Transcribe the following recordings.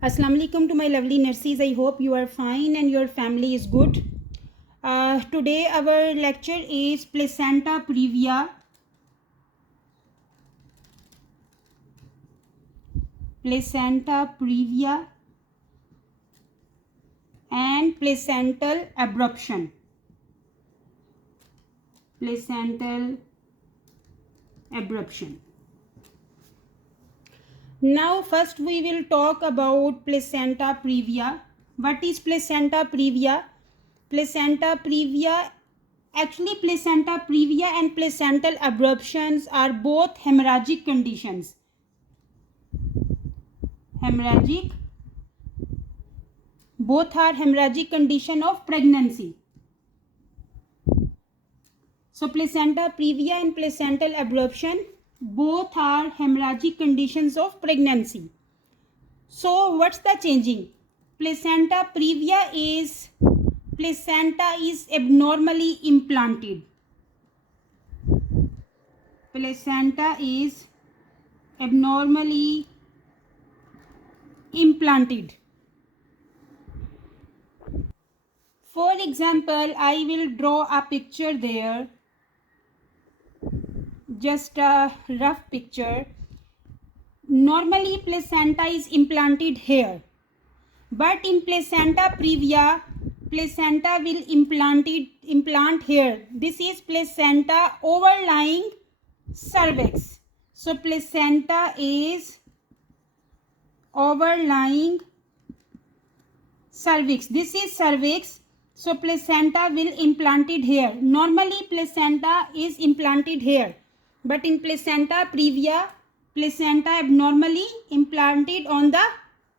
Assalamu alaikum to my lovely nurses. I hope you are fine and your family is good. Today our lecture is placenta previa. Placenta previa and placental abruption. Placental abruption. Now first we will talk about placenta previa. What is placenta previa? Placenta previa, actually placenta previa and placental abruptions are both hemorrhagic conditions. Both are hemorrhagic condition of pregnancy. So placenta previa and placental abruption both are hemorrhagic conditions of pregnancy. So what's the changing? Placenta previa is placenta is abnormally implanted. Placenta is abnormally implanted. For example, I will draw a picture there. Just a rough picture. Normally placenta is implanted here, but in placenta previa, placenta will implant here. This is placenta overlying cervix. So placenta is overlying cervix. This is cervix. So placenta will implanted here. Normally placenta is implanted here, but in placenta previa, placenta abnormally implanted on the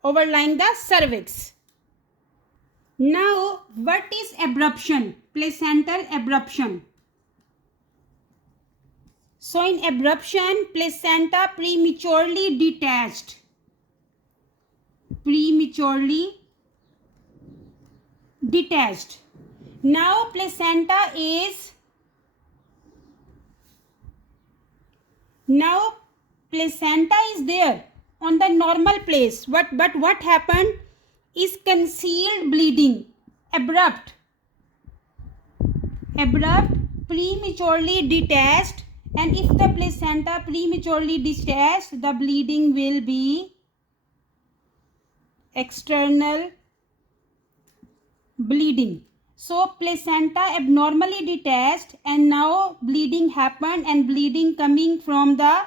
overlying the cervix. Now what is abruption? Placental abruption. So in abruption, placenta prematurely detached. Now placenta is there on the normal place. But what happened is concealed bleeding, abrupt, prematurely detached, and if the placenta prematurely detached, the bleeding will be external bleeding. So placenta abnormally detached and now bleeding happened, and bleeding coming from the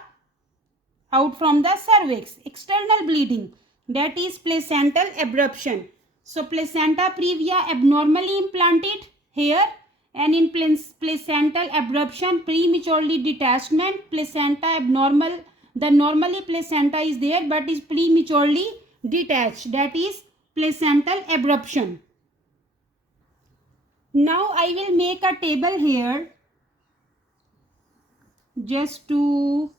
out from the cervix, external bleeding, that is placental abruption. So placenta previa abnormally implanted here, and in placental abruption prematurely detachment, placenta abnormal, the normally placenta is there but is prematurely detached, that is placental abruption. Now I will make a table here just to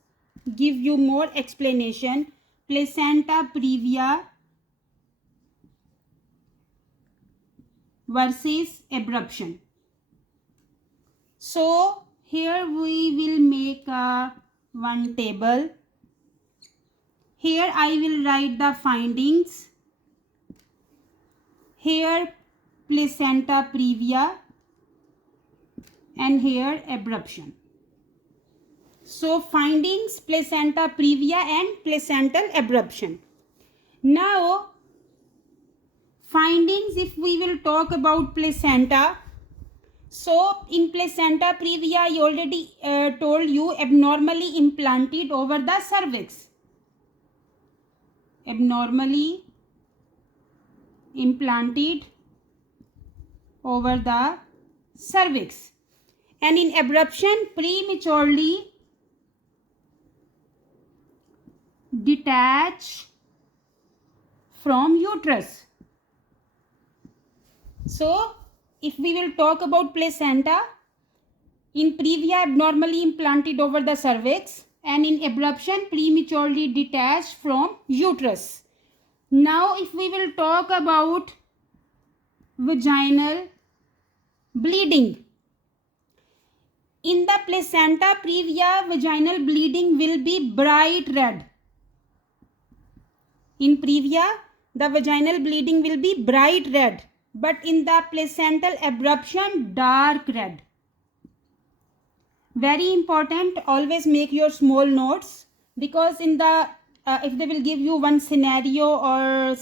give you more explanation. Placenta previa versus abruption. So here we will make one table. Here I will write the findings. Here placenta previa and here abruption. So findings, placenta previa and placental abruption. Now findings, if we will talk about placenta. So in placenta previa, I already told you, abnormally implanted over the cervix. Abnormally implanted over the cervix. And in abruption, prematurely detached from uterus. So if we will talk about placenta, in previa abnormally implanted over the cervix, and in abruption prematurely detached from uterus. Now if we will talk about vaginal bleeding, in the placenta previa, vaginal bleeding will be bright red. In previa, the vaginal bleeding will be bright red, but in the placental abruption, dark red. Very important, always make your small notes, because in the if they will give you one scenario or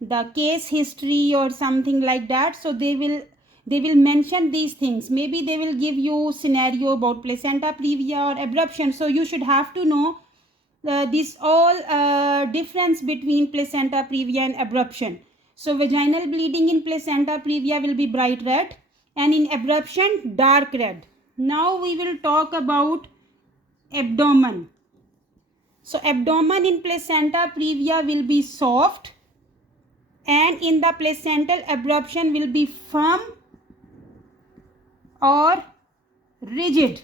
the case history or something like that, so they will mention these things. Maybe they will give you scenario about placenta previa or abruption, so you should have to know this all difference between placenta previa and abruption. So vaginal bleeding in placenta previa will be bright red, and in abruption dark red. Now we will talk about abdomen. So abdomen in placenta previa will be soft, and in the placental abruption will be firm or rigid.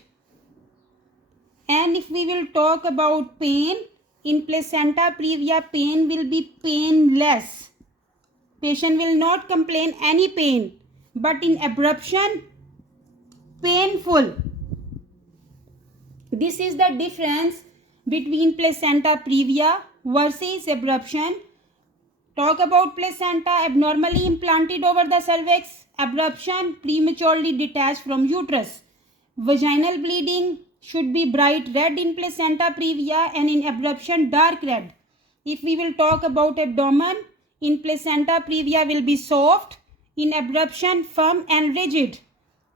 And if we will talk about pain, in placenta previa pain will be painless. Patient will not complain any pain, but in abruption painful. This is the difference between placenta previa versus abruption. Talk about placenta abnormally implanted over the cervix, abruption prematurely detached from uterus. Vaginal bleeding should be bright red in placenta previa and in abruption dark red. If we will talk about abdomen, in placenta previa will be soft, in abruption firm and rigid.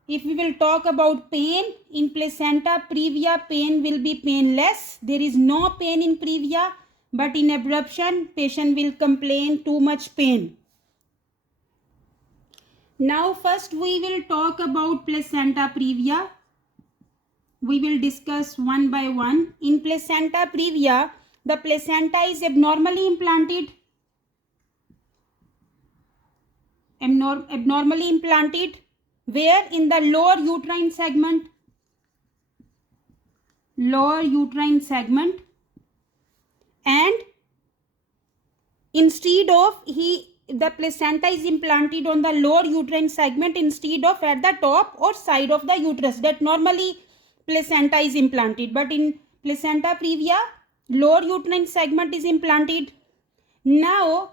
If we will talk about pain, in placenta previa pain will be painless. There is no pain in previa, but in abruption patient will complain too much pain. Now first we will talk about placenta previa. We will discuss one by one. In placenta previa, the placenta is abnormally implanted. Abnormally implanted where? In the lower uterine segment. Lower uterine segment. And instead of the placenta is implanted on the lower uterine segment instead of at the top or side of the uterus, that normally placenta is implanted, but in placenta previa lower uterine segment is implanted. Now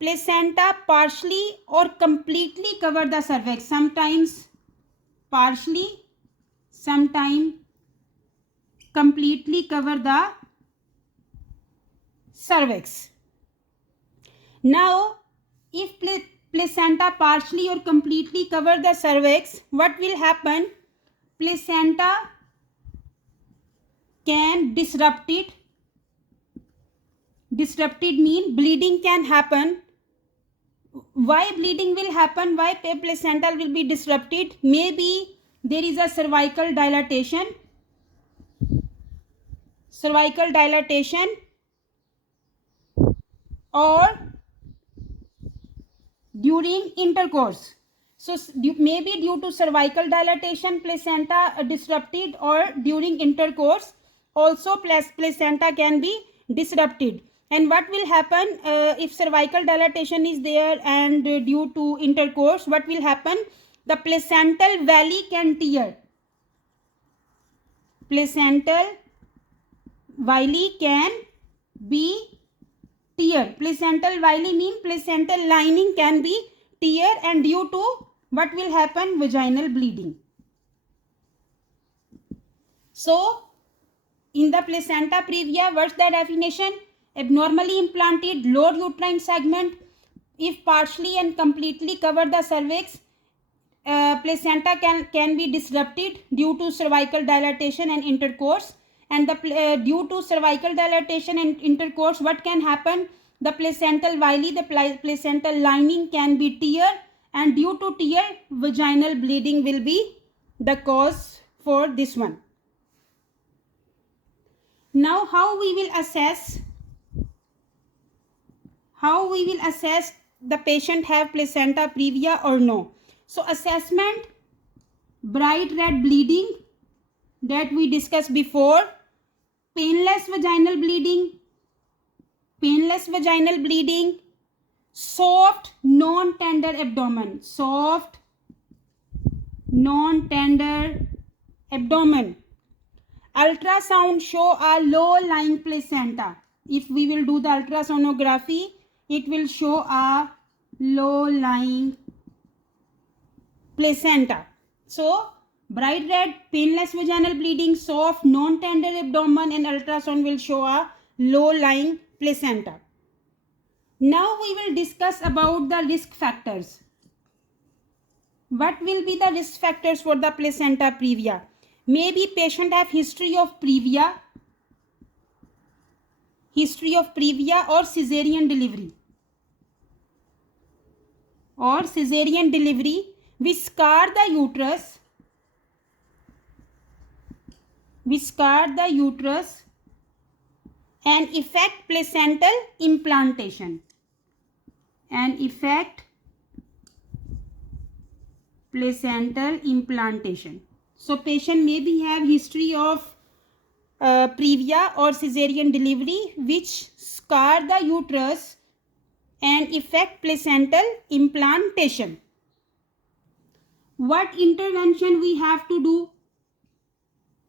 placenta partially or completely cover the cervix, sometimes partially, sometimes completely cover the cervix. Now if placenta partially or completely cover the cervix, what will happen? Placenta can disrupt it. Disrupted mean bleeding can happen. Why bleeding will happen? Why placenta will be disrupted? Maybe there is a cervical dilatation. Cervical dilatation, or during intercourse. So maybe due to cervical dilatation placenta disrupted, or during intercourse also placenta can be disrupted. And what will happen if cervical dilatation is there and due to intercourse, what will happen? The placental valley can tear. Placental valley can be tear. Placental valley means placental lining can be tear, and due to what will happen? Vaginal bleeding. So in the placenta previa, what's the definition? Abnormally implanted lower uterine segment. If partially and completely cover the cervix, placenta can be disrupted due to cervical dilatation and intercourse. And due to cervical dilatation and intercourse, what can happen? The placental villi, the placental lining can be tear, and due to tear, vaginal bleeding will be the cause for this one. Now how we will assess the patient have placenta previa or no? So assessment, bright red bleeding that we discussed before, painless vaginal bleeding, soft non-tender abdomen, soft non-tender abdomen. Ultrasound show a low lying placenta. If we will do the ultrasonography it will show a low-lying placenta. So, bright red, painless vaginal bleeding, soft, non-tender abdomen, and ultrasound will show a low-lying placenta. Now we will discuss about the risk factors. What will be the risk factors for the placenta previa? Maybe patient have history of previa or cesarean delivery which scar the uterus and affect placental implantation So patient maybe have history of previa or cesarean delivery which scar the uterus and affect placental implantation. What intervention we have to do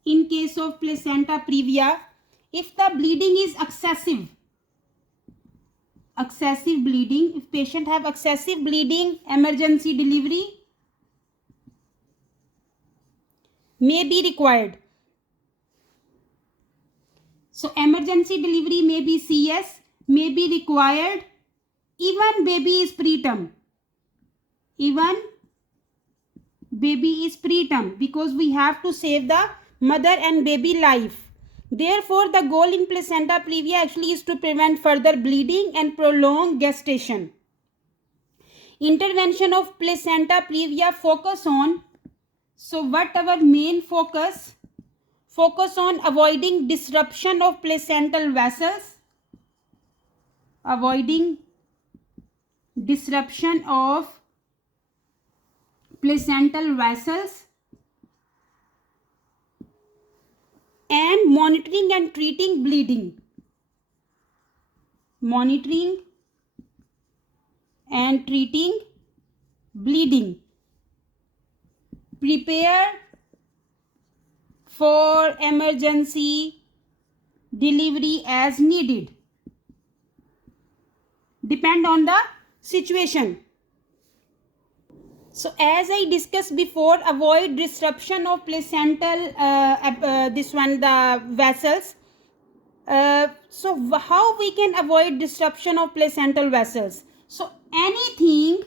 in case of placenta previa? If the bleeding is excessive bleeding, if patient have excessive bleeding, emergency delivery may be required. So emergency delivery may be CS, may be required. Even baby is preterm, because we have to save the mother and baby life. Therefore, the goal in placenta previa actually is to prevent further bleeding and prolong gestation. Intervention of placenta previa focus on, so what our main focus on avoiding disruption of placental vessels, and monitoring and treating bleeding. Prepare for emergency delivery as needed. Depend on the situation. So as I discussed before, avoid disruption of placental the vessels. So how we can avoid disruption of placental vessels? So anything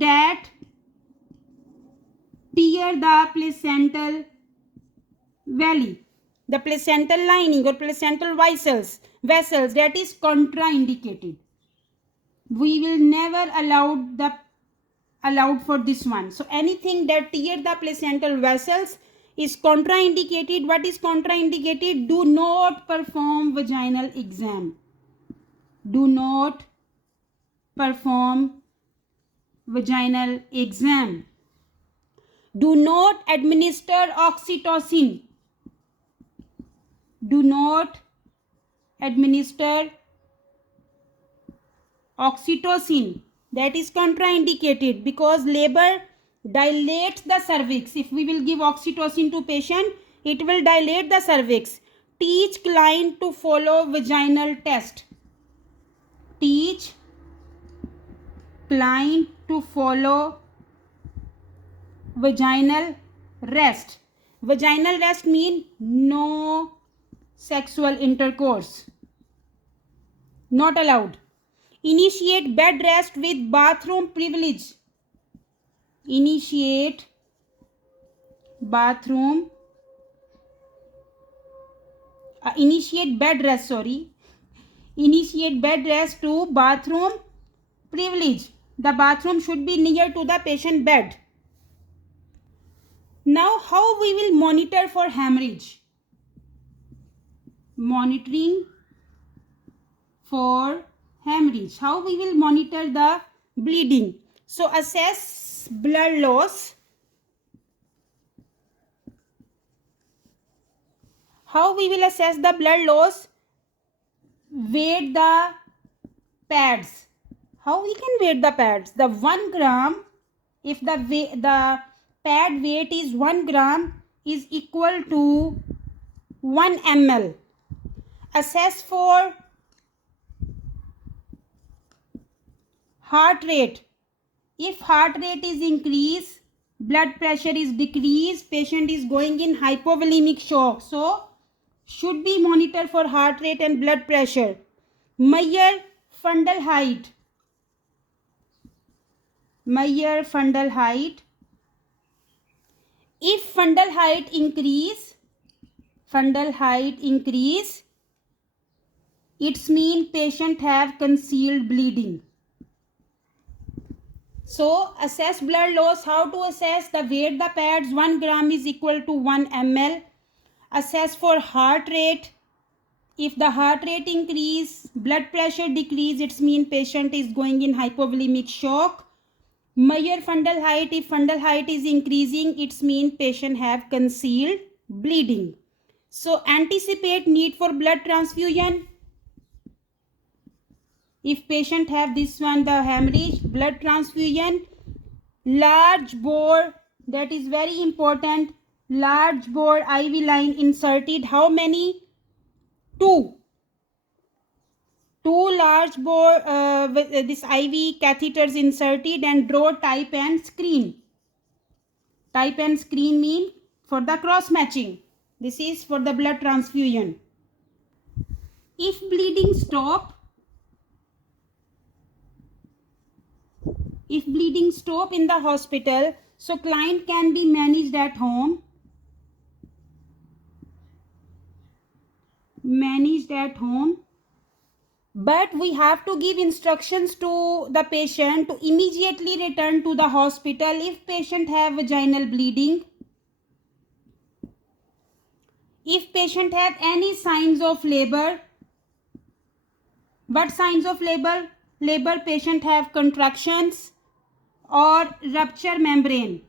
that tear the placental valley, the placental lining or placental vessels, that is contraindicated. We will never allowed for this one. So anything that tear the placental vessels is contraindicated. What is contraindicated? Do not perform vaginal exam. Do not administer oxytocin. That is contraindicated because labor dilates the cervix. If we will give oxytocin to patient, it will dilate the cervix. Teach client to follow vaginal test. Teach client to follow vaginal rest. Vaginal rest means no sexual intercourse. Not allowed. Initiate bed rest with bathroom privilege. Initiate bed rest to bathroom privilege. The bathroom should be near to the patient bed. Now how we will monitor for hemorrhage? Monitoring for hemorrhage. How we will monitor the bleeding? So assess blood loss. How we will assess the blood loss? Weight the pads. How we can weight the pads? The 1 gram, if the pad weight is 1 gram, is equal to 1 ml. Assess for heart rate. If heart rate is increased, blood pressure is decreased, patient is going in hypovolemic shock. So, should be monitored for heart rate and blood pressure. Measure fundal height. Measure fundal height. If fundal height increase, it's mean patient have concealed bleeding. So, assess blood loss. How to assess? The weight the pads, 1 gram is equal to 1 ml. Assess for heart rate. If the heart rate increase, blood pressure decrease, it's mean patient is going in hypovolemic shock. Measure fundal height. If fundal height is increasing, it's mean patient have concealed bleeding. So, anticipate need for blood transfusion. If patient have this one, the hemorrhage, blood transfusion. Large bore, that is very important. Large bore IV line inserted. How many? 2. 2 large bore this IV catheters inserted, and draw type and screen. Type and screen mean for the cross matching. This is for the blood transfusion. If bleeding stop, in the hospital, so client can be managed at home. But we have to give instructions to the patient to immediately return to the hospital if patient have vaginal bleeding. If patient have any signs of labor. What signs of labor? Labor, patient have contractions or rupture membrane.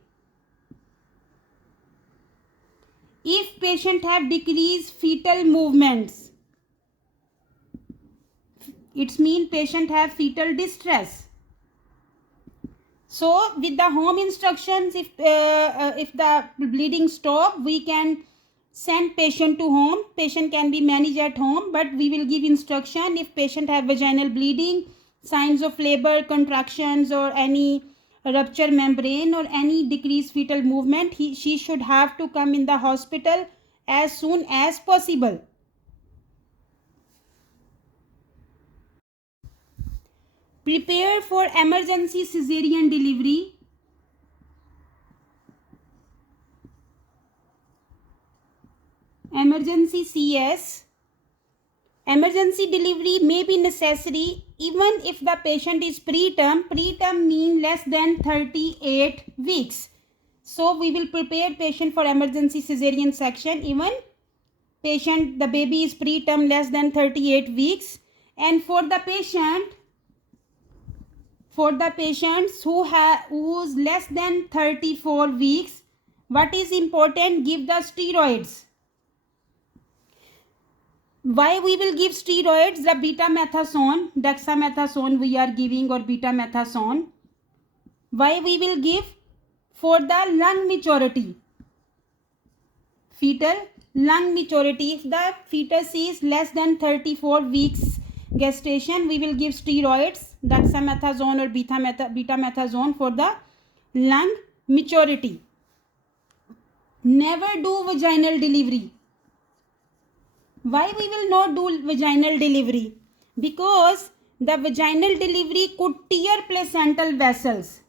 If patient have decreased fetal movements, it's mean patient have fetal distress. So with the home instructions, if the bleeding stop, we can send patient to home. Patient can be managed at home, but we will give instruction if patient have vaginal bleeding, signs of labor, contractions, or any rupture membrane or any decreased fetal movement, she should have to come in the hospital as soon as possible. Prepare for emergency cesarean delivery. Emergency CS. Emergency delivery may be necessary even if the patient is preterm. Preterm means less than 38 weeks. So we will prepare patient for emergency cesarean section even patient, the baby is preterm less than 38 weeks. And for the patients who's less than 34 weeks, what is important? Give the steroids. Why we will give steroids? The betamethasone, dexamethasone we are giving, or betamethasone. Why we will give? For the lung maturity. Fetal lung maturity. If the fetus is less than 34 weeks gestation, we will give steroids, dexamethasone or betamethasone for the lung maturity. Never do vaginal delivery. Why we will not do vaginal delivery? Because the vaginal delivery could tear placental vessels.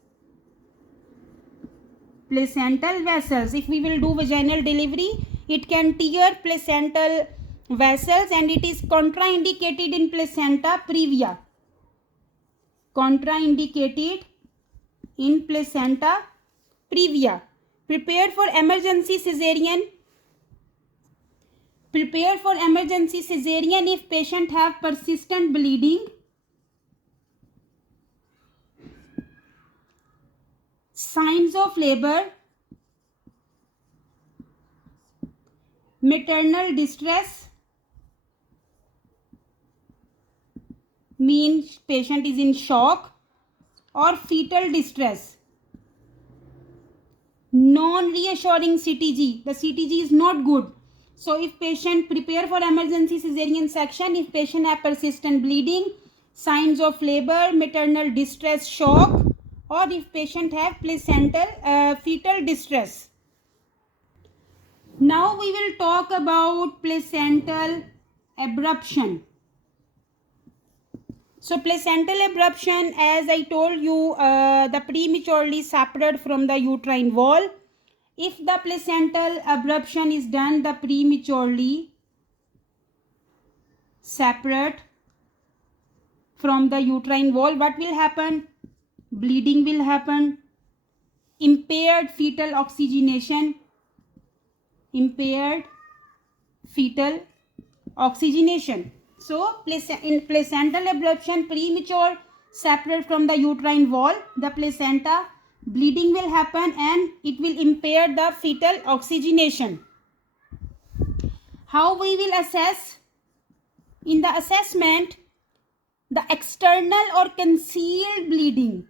If we will do vaginal delivery, it can tear placental vessels, and it is contraindicated in placenta previa. Contraindicated in placenta previa. Prepare for emergency cesarean. Prepare for emergency cesarean if patient have persistent bleeding. Signs of labor. Maternal distress. Means patient is in shock. Or fetal distress. Non-reassuring CTG. The CTG is not good. So if patient, prepare for emergency cesarean section if patient have persistent bleeding, signs of labor, maternal distress shock, or if patient have placental fetal distress. Now we will talk about placental abruption. So placental abruption, as I told you, the prematurely separate from the uterine wall. If the placental abruption is done, the prematurely separate from the uterine wall, what will happen? Bleeding will happen, impaired fetal oxygenation, impaired fetal oxygenation. So in placental abruption, premature separate from the uterine wall, the placenta, bleeding will happen and it will impair the fetal oxygenation. How we will assess? In the assessment, the external or concealed bleeding,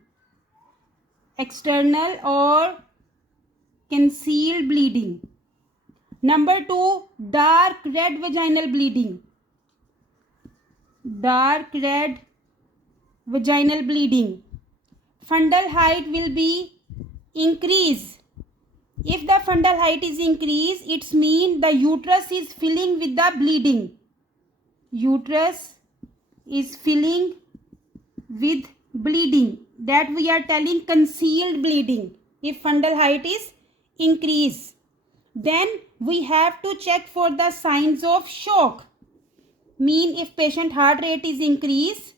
external or concealed bleeding. Number 2, dark red vaginal bleeding, dark red vaginal bleeding. Fundal height will be increase. If the fundal height is increased, it means the uterus is filling with the bleeding. Uterus is filling with bleeding. That we are telling concealed bleeding if fundal height is increased. Then we have to check for the signs of shock. Mean if patient heart rate is increased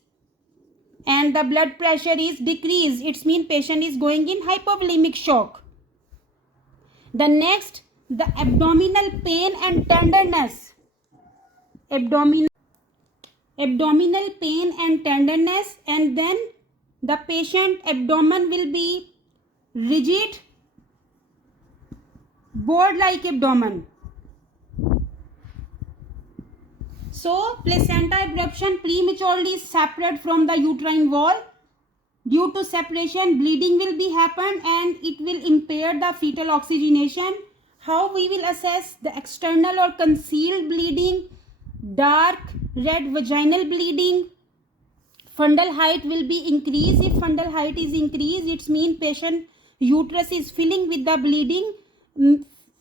and the blood pressure is decreased, it means patient is going in hypovolemic shock. The next, the abdominal pain and tenderness. Abdominal pain and tenderness, and then the patient abdomen will be rigid, board like abdomen. So placenta abruption, prematurely separate from the uterine wall. Due to separation, bleeding will be happen and it will impair the fetal oxygenation. How we will assess? The external or concealed bleeding, dark red vaginal bleeding. Fundal height will be increased. If fundal height is increased, it means patient uterus is filling with the bleeding,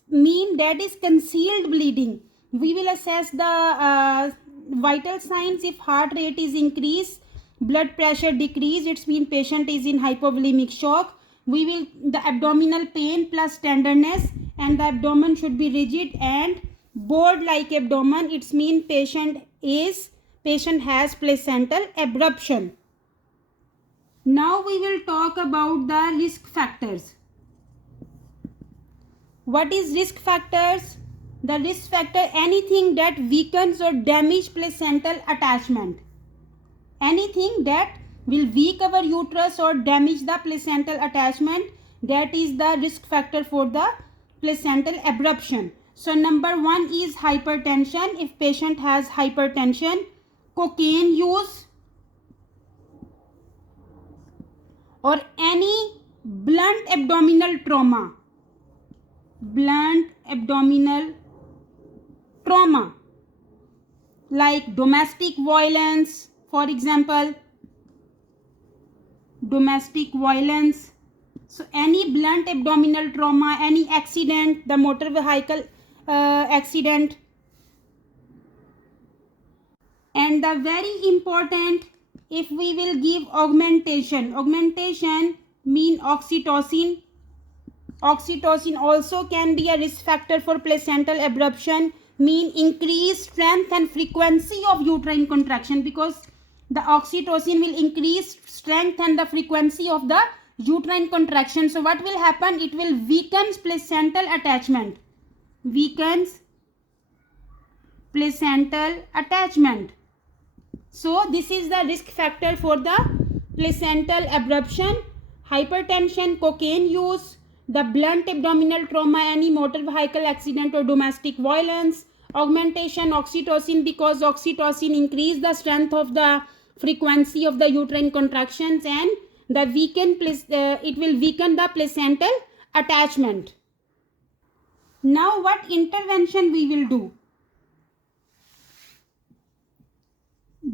mean that is concealed bleeding. We will assess the vital signs. If heart rate is increased, blood pressure decrease, it means patient is in hypovolemic shock. We will the abdominal pain plus tenderness, and the abdomen should be rigid and board like abdomen. It means patient has placental abruption. Now we will talk about the risk factors. What is risk factors? The risk factor, anything that weakens or damage placental attachment. Anything that will weak our uterus or damage the placental attachment, that is the risk factor for the placental abruption. So number 1 is hypertension. If patient has hypertension, cocaine use, or any blunt abdominal trauma. Blunt abdominal trauma like domestic violence, for example, domestic violence. So any blunt abdominal trauma, any accident, the motor vehicle accident. And the very important, if we will give augmentation mean oxytocin. Oxytocin also can be a risk factor for placental abruption, mean increased strength and frequency of uterine contraction, because the oxytocin will increase strength and the frequency of the uterine contraction. So what will happen? It will weaken placental attachment. Weakens placental attachment. So this is the risk factor for the placental abruption. Hypertension, cocaine use, the blunt abdominal trauma, any motor vehicle accident or domestic violence. Augmentation, oxytocin, because oxytocin increase the strength of the frequency of the uterine contractions, and the it will weaken the placental attachment. Now what intervention we will do?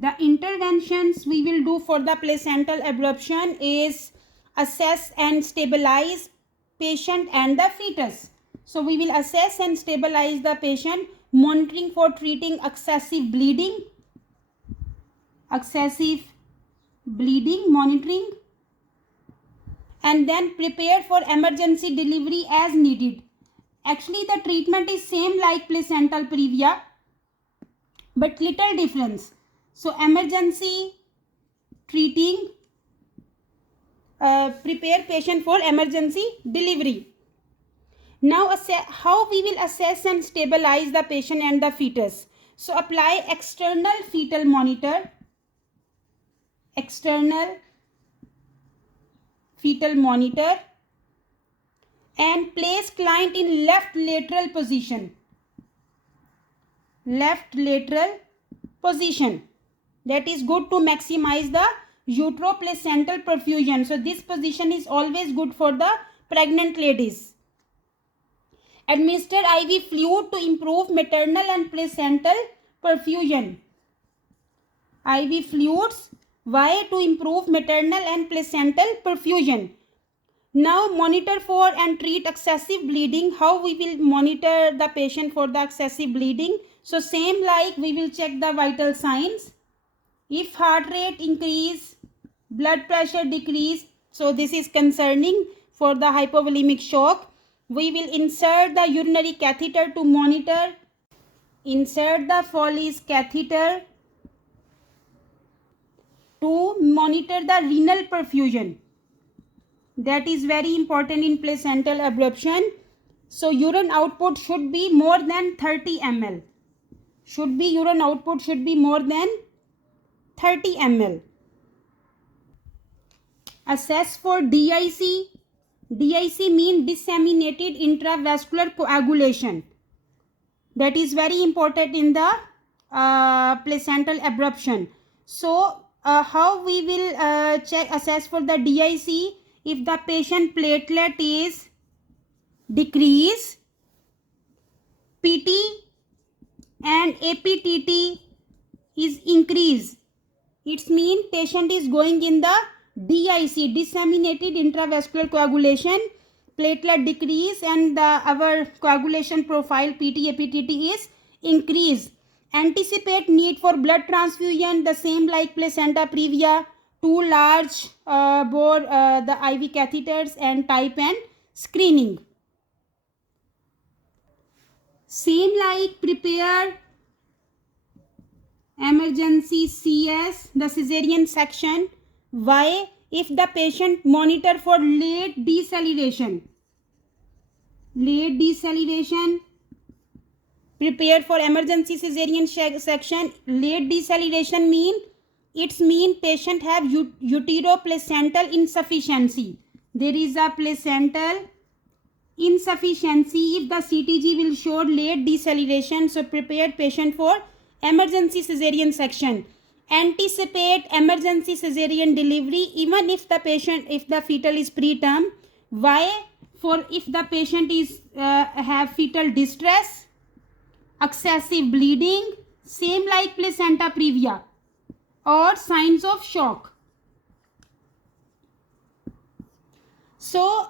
The interventions we will do for the placental abruption is assess and stabilize patient and the fetus. So we will assess and stabilize the patient, monitoring for treating excessive bleeding monitoring, and then prepare for emergency delivery as needed. Actually the treatment is same like placental previa, but little difference. So emergency treating, prepare patient for emergency delivery. Now how we will assess and stabilize the patient and the fetus. So apply external fetal monitor, and place client in left lateral position. That is good to maximize the uteroplacental perfusion. So this position is always good for the pregnant ladies. Administer IV fluid to improve maternal and placental perfusion. IV fluids, why? To improve maternal and placental perfusion. Now monitor for and treat excessive bleeding. How we will monitor the patient for the excessive bleeding? So same like we will check the vital signs. If heart rate increase, blood pressure decrease, so this is concerning for the hypovolemic shock. We will insert the urinary catheter to monitor. Insert the Foley's catheter to monitor the renal perfusion. That is very important in placental abruption. So urine output should be more than 30 ml. Urine output should be more than 30 ml. Assess for DIC. DIC means disseminated intravascular coagulation. That is very important in the placental abruption. So how we will assess for the DIC? If the patient platelet is decreased, PT and APTT is increased, it means patient is going in the DIC, disseminated intravascular coagulation. Platelet decrease and our coagulation profile PT APTT is increased. Anticipate need for blood transfusion, the same like placenta previa. 2 large bore the IV catheters and type and screening. Same like prepare emergency CS, the cesarean section. Why? If the patient monitor for late deceleration, prepare for emergency cesarean section. Late deceleration mean patient have uteroplacental insufficiency. There is a placental insufficiency. If the CTG will show late deceleration, so prepare patient for emergency cesarean section. Anticipate emergency cesarean delivery even if the fetal is preterm. Why? For if the patient is have fetal distress, excessive bleeding, same like placenta previa, or signs of shock. So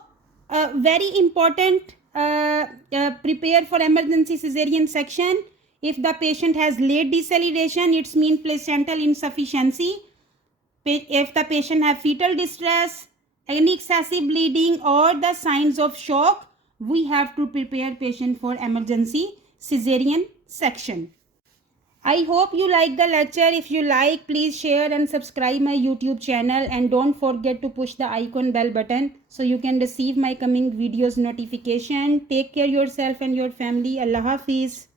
very important, prepare for emergency cesarean section. If the patient has late deceleration, it means placental insufficiency. If the patient have fetal distress, any excessive bleeding or the signs of shock, we have to prepare patient for emergency cesarean section. I hope you like the lecture. If you like, please share and subscribe my YouTube channel, and don't forget to push the icon bell button so you can receive my coming videos notification. Take care yourself and your family. Allah Hafiz.